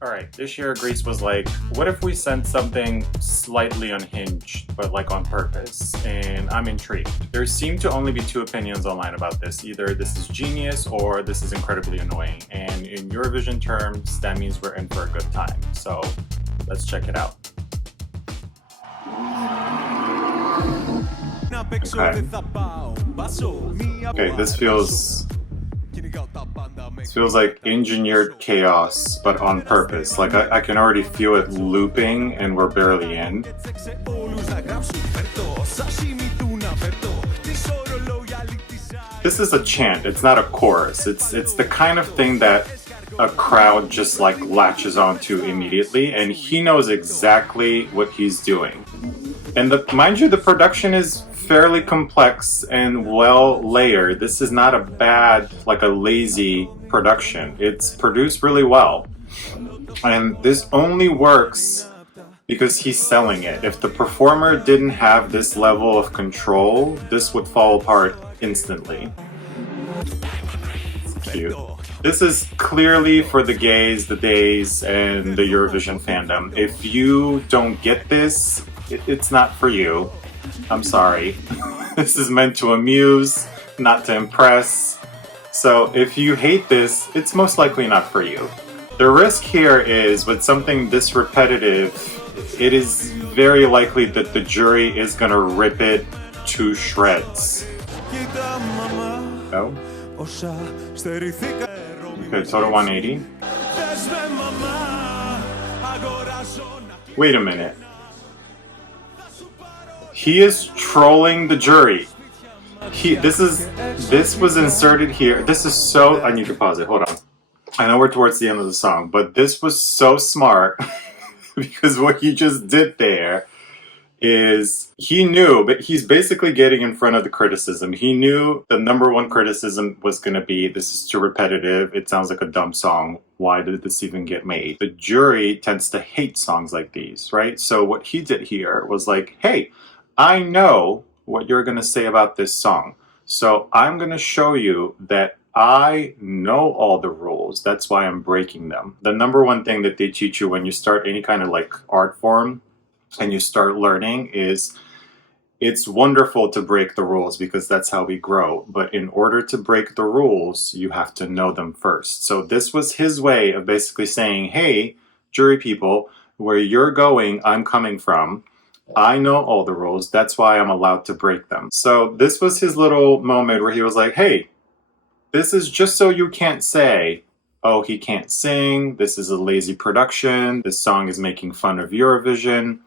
Alright, this year Greece was like, what if we sent something slightly unhinged, but like on purpose? And I'm intrigued. There seem to only be two opinions online about this. Either this is genius or this is incredibly annoying. And in Eurovision terms, that means we're in for a good time. So let's check it out. Okay, this feels like engineered chaos, but on purpose. Like I can already feel it looping and we're barely in. This is a chant, it's not a chorus. It's the kind of thing that a crowd just like latches onto immediately, and he knows exactly what he's doing. And mind you, the production is fairly complex and well layered. This is not a bad, like a lazy production. It's produced really well. And this only works because he's selling it. If the performer didn't have this level of control, this would fall apart instantly. It's cute. This is clearly for the gays, the days, and the Eurovision fandom. If you don't get this, it's not for you. I'm sorry. This is meant to amuse, not to impress. So if you hate this, it's most likely not for you. The risk here is with something this repetitive, it is very likely that the jury is going to rip it to shreds. Oh? Okay, total 180. Wait a minute. He is trolling the jury. This was inserted here. This is so, I need to pause it, hold on. I know we're towards the end of the song, but this was so smart because what he just did there is he knew, but he's basically getting in front of the criticism. He knew the number one criticism was going to be, this is too repetitive, it sounds like a dumb song, why did this even get made? The jury tends to hate songs like these, right? So what he did here was like, hey, I know what you're going to say about this song, so I'm going to show you that I know all the rules. That's why I'm breaking them. The number one thing that they teach you when you start any kind of like art form and you start learning is it's wonderful to break the rules because that's how we grow. But in order to break the rules, you have to know them first. So this was his way of basically saying, hey, jury people, where you're going, I'm coming from. I know all the rules. That's why I'm allowed to break them. So this was his little moment where he was like, hey, this is just so you can't say, oh, he can't sing. This is a lazy production. This song is making fun of Eurovision.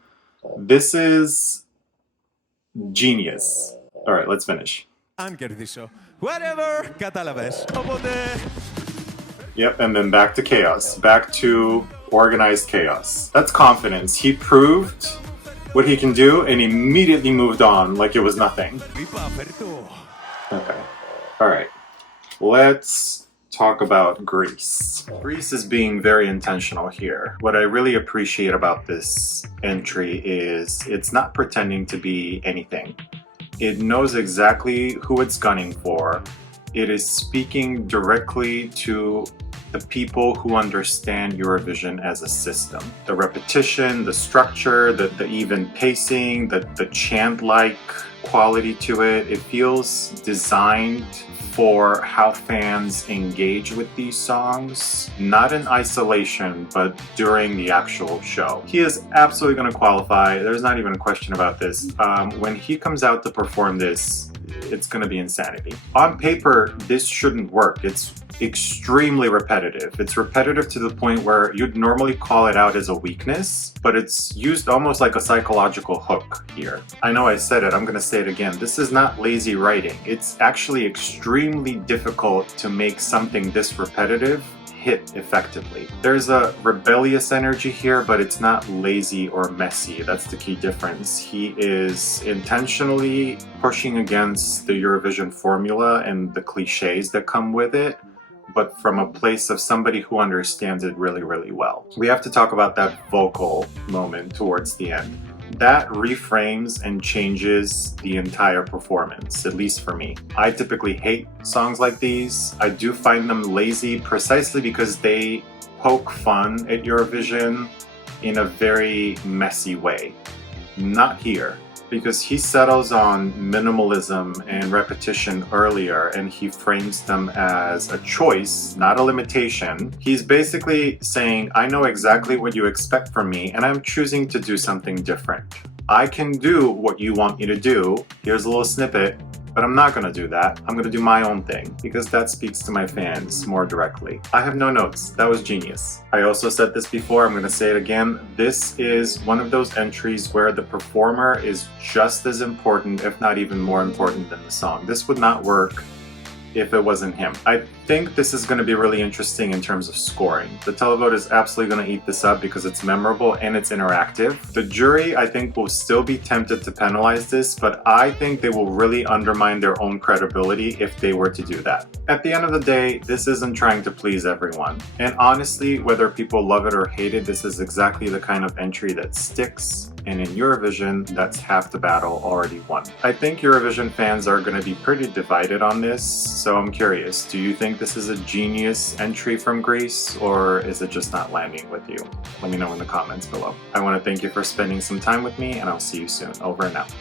This is genius. All right, let's finish. Yep, and then back to chaos. Back to organized chaos. That's confidence. He proved what he can do and immediately moved on like it was nothing. Okay, all right. Let's talk about Greece. Greece is being very intentional here. What I really appreciate about this entry is it's not pretending to be anything. It knows exactly who it's gunning for. It is speaking directly to the people who understand Eurovision as a system. The repetition, the structure, the even pacing, the chant-like quality to it, it feels designed for how fans engage with these songs, not in isolation, but during the actual show. He is absolutely going to qualify. There's not even a question about this. When he comes out to perform this, it's going to be insanity. On paper, this shouldn't work. It's extremely repetitive. It's repetitive to the point where you'd normally call it out as a weakness, but it's used almost like a psychological hook here. I know I said it, I'm going to say it again. This is not lazy writing. It's actually extremely difficult to make something this repetitive hit effectively. There's a rebellious energy here, but it's not lazy or messy. That's the key difference. He is intentionally pushing against the Eurovision formula and the cliches that come with it, but from a place of somebody who understands it really, really well. We have to talk about that vocal moment towards the end. That reframes and changes the entire performance, at least for me. I typically hate songs like these. I do find them lazy precisely because they poke fun at Eurovision in a very messy way. Not here, because he settles on minimalism and repetition earlier, and he frames them as a choice, not a limitation. He's basically saying, I know exactly what you expect from me, and I'm choosing to do something different. I can do what you want me to do. Here's a little snippet. But I'm not gonna do that. I'm gonna do my own thing because that speaks to my fans more directly. I have no notes. That was genius. I also said this before, I'm gonna say it again. This is one of those entries where the performer is just as important, if not even more important than the song. This would not work if it wasn't him. I think this is going to be really interesting in terms of scoring. The televote is absolutely going to eat this up because it's memorable and it's interactive. The jury, I think, will still be tempted to penalize this, but I think they will really undermine their own credibility if they were to do that. At the end of the day, this isn't trying to please everyone. And honestly, whether people love it or hate it, this is exactly the kind of entry that sticks. And in Eurovision, that's half the battle already won. I think Eurovision fans are going to be pretty divided on this, so I'm curious, do you think this is a genius entry from Greece, or is it just not landing with you? Let me know in the comments below. I want to thank you for spending some time with me, and I'll see you soon. Over and out.